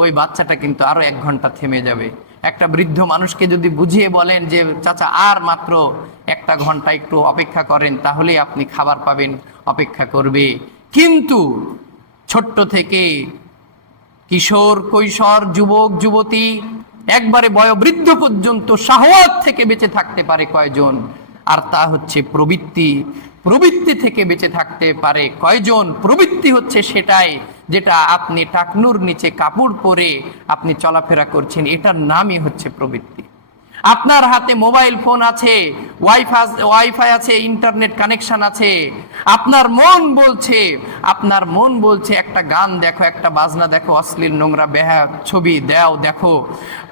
ওই বাচ্চাটা কিন্তু আরো 1 ঘন্টা থেমে যাবে। একটা বৃদ্ধ মানুষকে যদি বুঝিয়ে বলেন যে চাচা আর মাত্র 1 ঘন্টা একটু অপেক্ষা করেন তাহলেই আপনি খাবার পাবেন, অপেক্ষা করবে। কিন্তু ছোট্ট থেকে কিশোর, কৈশোর, যুবক, যুবতী, একবারে বয়োবৃদ্ধ পর্যন্ত শাহওয়াত থেকে বেঁচে থাকতে পারে কয়জন? আর তা হচ্ছে প্রবৃত্তি। প্রবৃত্তি থেকে বেঁচে থাকতে পারে কয়জন? প্রবৃত্তি হচ্ছে সেটাই যেটা আপনি টাকনুর নিচে কাপড় পরে আপনি চলাফেরা করছেন, এটার নামই হচ্ছে প্রবৃত্তি। আপনার হাতে মোবাইল ফোন আছে, ওয়াইফাই আছে, ইন্টারনেট কানেকশন আছে, আপনার মন বলছে একটা গান দেখো, একটা বাজনা দেখো, অশ্লীল নোংরা বেহায়া ছবি দেখো,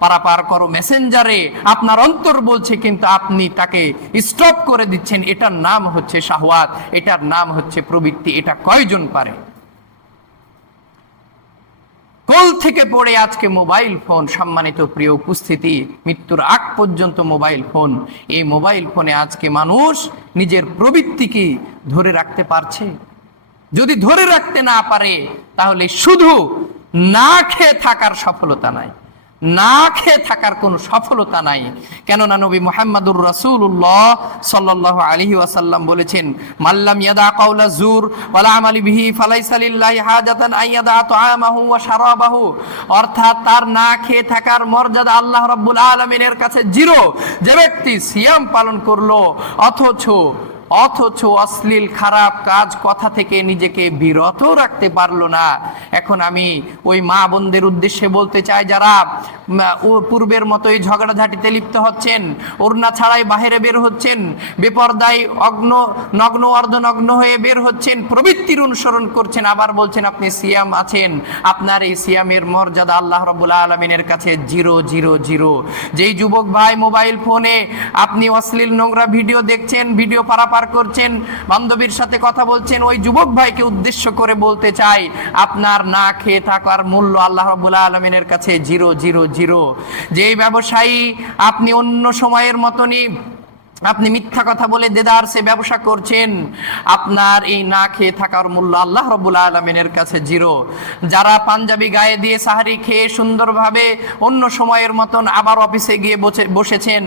পারাপার করো মেসেঞ্জারে। আপনার অন্তর বলছে, কিন্তু আপনি তাকে স্টপ করে দিচ্ছেন। এটার নাম হচ্ছে শাহওয়াত, এটার নাম হচ্ছে প্রবৃত্তি। এটা কয়জন পারে? কোল থেকে পড়ে আজকে মোবাইল ফোন। সম্মানিত প্রিয় উপস্থিতি, মৃত্যুর আগ পর্যন্ত মোবাইল ফোন। এই মোবাইল ফোনে আজকে মানুষ নিজের প্রবৃত্তিকে ধরে রাখতে পারছে? যদি ধরে রাখতে না পারে তাহলে শুধু না খেয়ে থাকার সফলতা নাই, না খেয়ে থাকার কোনো সফলতা নাই। কেননা নবী মুহাম্মদুর রাসূলুল্লাহ সাল্লাল্লাহু আলাইহি ওয়াসাল্লাম বলেছেন, মাল্লাম ইয়াদা কাওলা জুর ওয়ালা আমালি বিহি ফালাইসা লিল্লাহি হাজাতান আইয়াদা তুআমাহু ওয়া শারাবাহু। অর্থাৎ তার না খেয়ে থাকার মর্যাদা আল্লাহ রাব্বুল আলামিনের কাছে জিরো। যে ব্যক্তি সিয়াম পালন করলো অথচ অশ্লীল খারাপ কাজ কথা থেকে নিজেকে বিরত রাখতে পারলো না। এখন আমি ওই মা বোনদের উদ্দেশ্যে বলতে চাই, যারা পূর্বের মতোই ঝগড়াঝাটিতে লিপ্ত হচ্ছেন, ওড়না ছাড়াই বাহিরে বের হচ্ছেন, বেপরদায় নগ্ন অর্ধনগ্ন হয়ে বের হচ্ছেন, প্রবৃত্তির অনুসরণ করছেন, আবার বলছেন আপনি সিয়াম আছেন, আপনার এই সিয়ামের মর্যাদা আল্লাহ রাব্বুল আলামিনের কাছে জিরো জিরো জিরো। যেই যুবক ভাই মোবাইল ফোনে আপনি অশ্লীল নোংরা ভিডিও দেখছেন, ভিডিও পারাপার করছেন, বান্ধবীর সাথে কথা বলছেন, ওই যুবক ভাইকে উদ্দেশ্য করে বলতে চাই, আপনার না খেয়ে থাকার মূল্য আল্লাহ রাব্বুল আলামিনের কাছে জিরো জিরো জিরো। যেই ব্যবসায়ী আপনি অন্য সময়ের মতনই আপনি মিথ্যা কথা বলে দেদারসে ব্যবসা করছেন, আপনার এই না খেয়ে থাকার মূল্য আল্লাহ রাব্বুল আলামিনের কাছে জিরো। যারা পাঞ্জাবি গায়ে দিয়ে সাহারি খেয়ে সুন্দরভাবে অন্য সময়ের মতন আবার অফিসে গিয়ে বসেছেন,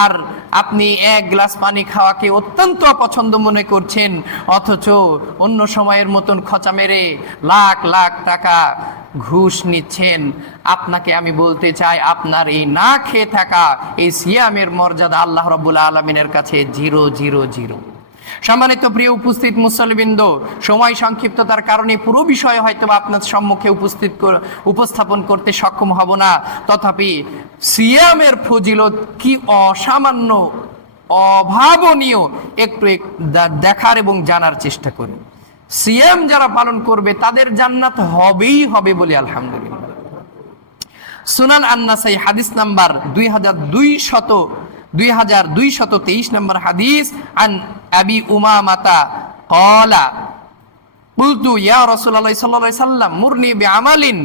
আর আপনি এক গ্লাস পানি খাওয়াকে অত্যন্ত অপছন্দ মনে করছেন, অথচ অন্য সময়ের মতন খচা মেরে লাখ লাখ টাকা ঘুষ নিচ্ছেন, আপনাকে আমি বলতে চাই, আপনার এই না খেয়ে থাকা এই সিয়ামের মর্যাদা আল্লাহ রাব্বুল আলামিনের কাছে জিরো জিরো জিরো। সম্মানিত প্রিয় উপস্থিত মুসল্লিবৃন্দ, সময় সংক্ষিপ্ততার কারণে পুরো বিষয় হয়তো আপনার সম্মুখে উপস্থাপন করতে সক্ষম হব না, তথাপি সিয়ামের ফজিলত কি অসামান্য অভাবনীয় একটু দেখার এবং জানার চেষ্টা করি। সিয়াম যারা পালন করবে তাদের জান্নাত হবেই হবে বলে আলহামদুলিল্লাহ। সুনান আন-নাসাই হাদিস নাম্বার 2223 নম্বর হাদিস, আন আবি উমামাতা ক্বালা কুলতু ইয়া রাসূলুল্লাহ সাল্লাল্লাহু আলাইহি সাল্লাম মুরনি বিআমালিন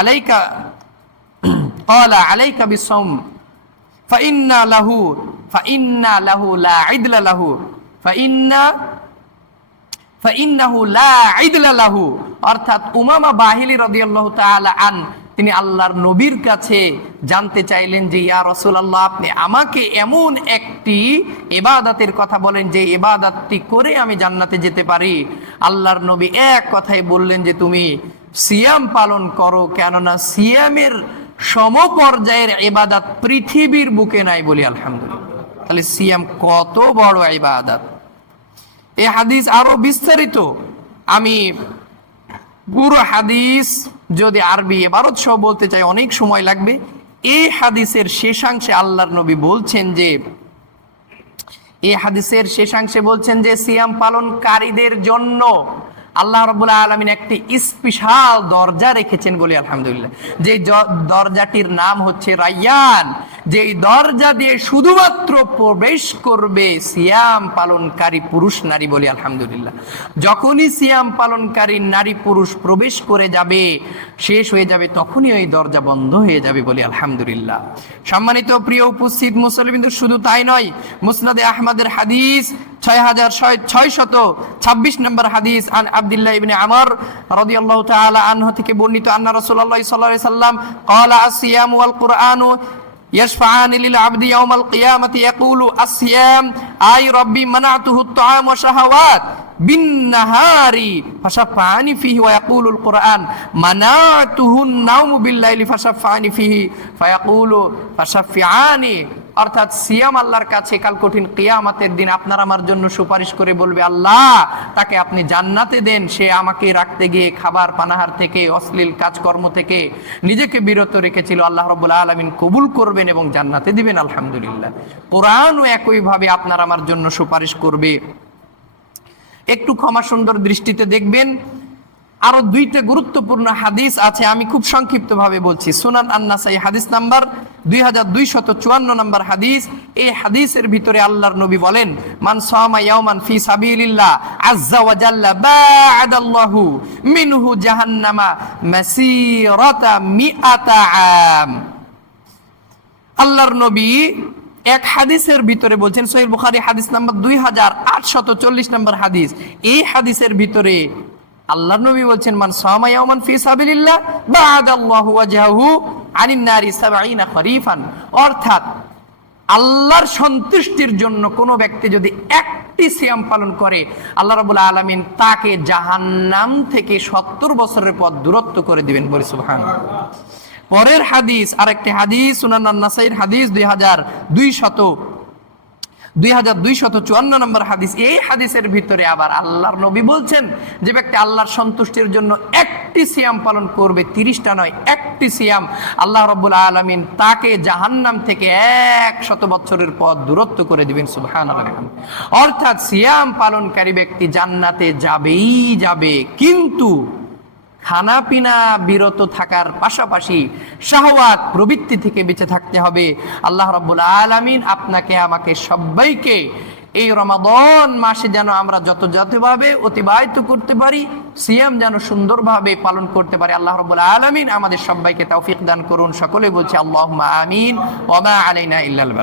আলাইকা ক্বালা আলাইকা বিসওম ফাইন্না লাহু লা ইদলা লাহু ফাইন্নাহু লা ইদলা লাহু। অর্থাৎ উমামা বাহিলি রাদিয়াল্লাহু তাআলা আন তিনি আল্লাহর নবীর কাছে জানতে চাইলেন যে ইয়া রাসূলুল্লাহ, আপনি আমাকে এমন একটি ইবাদতের কথা বলেন যে ইবাদতটি করে আমি জান্নাতে যেতে পারি। আল্লাহর নবী এক কথাই বললেন যে তুমি সিয়াম পালন করো, কেননা সিয়ামের সমপর্যায়ের ইবাদত পৃথিবীর বুকে নাই বলি আলহামদুলিল্লাহ। তাহলে সিয়াম কত বড় ইবাদত! এই হাদিস আরো বিস্তারিত, আমি পুরো হাদিস যদি আরবি এবারত সহ বলতে চাই অনেক সময় লাগবে। এই হাদিসের শেষাংশে আল্লাহর নবী বলছেন যে সিয়াম পালনকারীদের জন্য আল্লাহ রাব্বুল আলামিন একটি স্পেশাল দরজা রেখেছেন বলে আলহামদুলিল্লাহ। যে দরজাটির নাম হচ্ছে রায়্যান, যেই দরজা দিয়ে শুধুমাত্র প্রবেশ করবে সিয়াম পালনকারী পুরুষ নারী বলে আলহামদুলিল্লাহ। যখনই সিয়াম পালনকারী নারী পুরুষ প্রবেশ করে যাবে, শেষ হয়ে যাবে, তখনই ওই দরজা বন্ধ হয়ে যাবে বলে আলহামদুলিল্লাহ। সম্মানিত প্রিয় উপস্থিত মুসলিম, শুধু তাই নয়, মুসনাদে আহমদের হাদিস 6626 নম্বর হাদিস, আন আব্দুল্লাহ ইবনে আমর রাদিয়াল্লাহু তাআলা আনহু থেকে বর্ণিত, আন্না রাসূলুল্লাহ সাল্লাল্লাহু আলাইহি সাল্লাম ক্বালা আস-সিয়াম ওয়াল কুরআনু ইয়াশফাআনি লিল আবদি ইয়াওমাল কিয়ামাতি ইয়াকুলু আস-সিয়াম আই রাব্বি মানাতুহু আত-তাআম ওয়া শাহাওয়াত বিন-নাহারি ফাশাফাআনি ফিহি ওয়া ইয়াকুলুল কুরআন মানাতুহু আন-নাওমু বিল-লাইলি ফাশাফাআনি ফিহি ফায়াকুলু ফাশাফিআনি। অর্থাৎ সিয়াম আল্লাহর কাছে কাল কঠিন কিয়ামতের দিন আপনার আমার জন্য সুপারিশ করে বলবে, আল্লাহ তাকে আপনি জান্নাতে দেন, সে আমাকে রাখতে গিয়ে খাবার পানাহার থেকে, অশ্লীল কাজকর্ম থেকে নিজেকে বিরত রেখেছিল। আল্লাহ রাব্বুল আলামিন কবুল করবেন এবং জান্নাতে দিবেন আলহামদুলিল্লাহ। কোরআনও একইভাবে আপনার আমার জন্য সুপারিশ করবে। একটু ক্ষমা সুন্দর দৃষ্টিতে দেখবেন, আরো দুইটা গুরুত্বপূর্ণ হাদিস আছে, আমি খুব সংক্ষিপ্তভাবে বলছি। সুনান আন-নাসাই হাদিস নাম্বার 2254 নম্বর হাদিস। এই হাদিসের ভিতরে আল্লাহর নবী বলেন, মান সামা ইয়াওমান ফি সাবিলিল্লাহ আযজা ওয়া জাল্লা বা'দাল্লাহু মিনহু জাহান্নামা মাসিরাতা মিআতা আম। আল্লাহর নবী এক হাদিসের ভিতরে বলছেন, সহিহ বুখারী হাদিস নাম্বার 2840 নম্বর হাদিস। এই হাদিসের ভিতরে আল্লাহর নবী বলছেন, মান সামা ইয়াওমান ফি সাবিলিল্লাহ বা'দাল্লাহু ওয়াজহাহু আনিন নারি 70 খরিফান। অর্থাৎ আল্লাহর সন্তুষ্টির জন্য কোন ব্যক্তি যদি একটি সিয়াম পালন করে, আল্লাহ রাব্বুল আলামিন তাকে জাহান্নাম থেকে 70 বছরের পথ দূরত্ব করে দিবেন। বলি সুবহানাল্লাহ। পরের হাদিস, আরেকটি হাদিস সুনান আন-নাসাইর হাদিস 2254 নম্বর হাদিস। এই হাদিসের ভিতরে আবার আল্লাহর নবী বলছেন, যে ব্যক্তি আল্লাহর সন্তুষ্টির জন্য একটি সিয়াম পালন করবে, 30টা নয়, একটি সিয়াম, আল্লাহ রাব্বুল আলামিন তাকে জাহান্নাম থেকে 100 বছরের পথ দূরত্ব করে দিবেন। সুবহানাল্লাহ। অর্থাৎ সিয়াম পালনকারী ব্যক্তি জান্নাতে যাবেই যাবে, কিন্তু খানা পিনা বিরত থাকার পাশাপাশি শাহওয়াত প্রবৃত্তি থেকে বেঁচে থাকতে হবে। আল্লাহ রাব্বুল আলামিন আপনাকে আমাকে সবাইকে এই রমাদান মাসে যেন আমরা যথাযথভাবে অতিবাহিত করতে পারি, সিয়াম যেন সুন্দরভাবে পালন করতে পারি। আল্লাহ রাব্বুল আলামিন আমাদের সবাইকে তৌফিক দান করুন। সকলে বলছি আল্লাহুম্মা আমিন। ওয়া মা আলাইনা ইল্লাল বালাগ।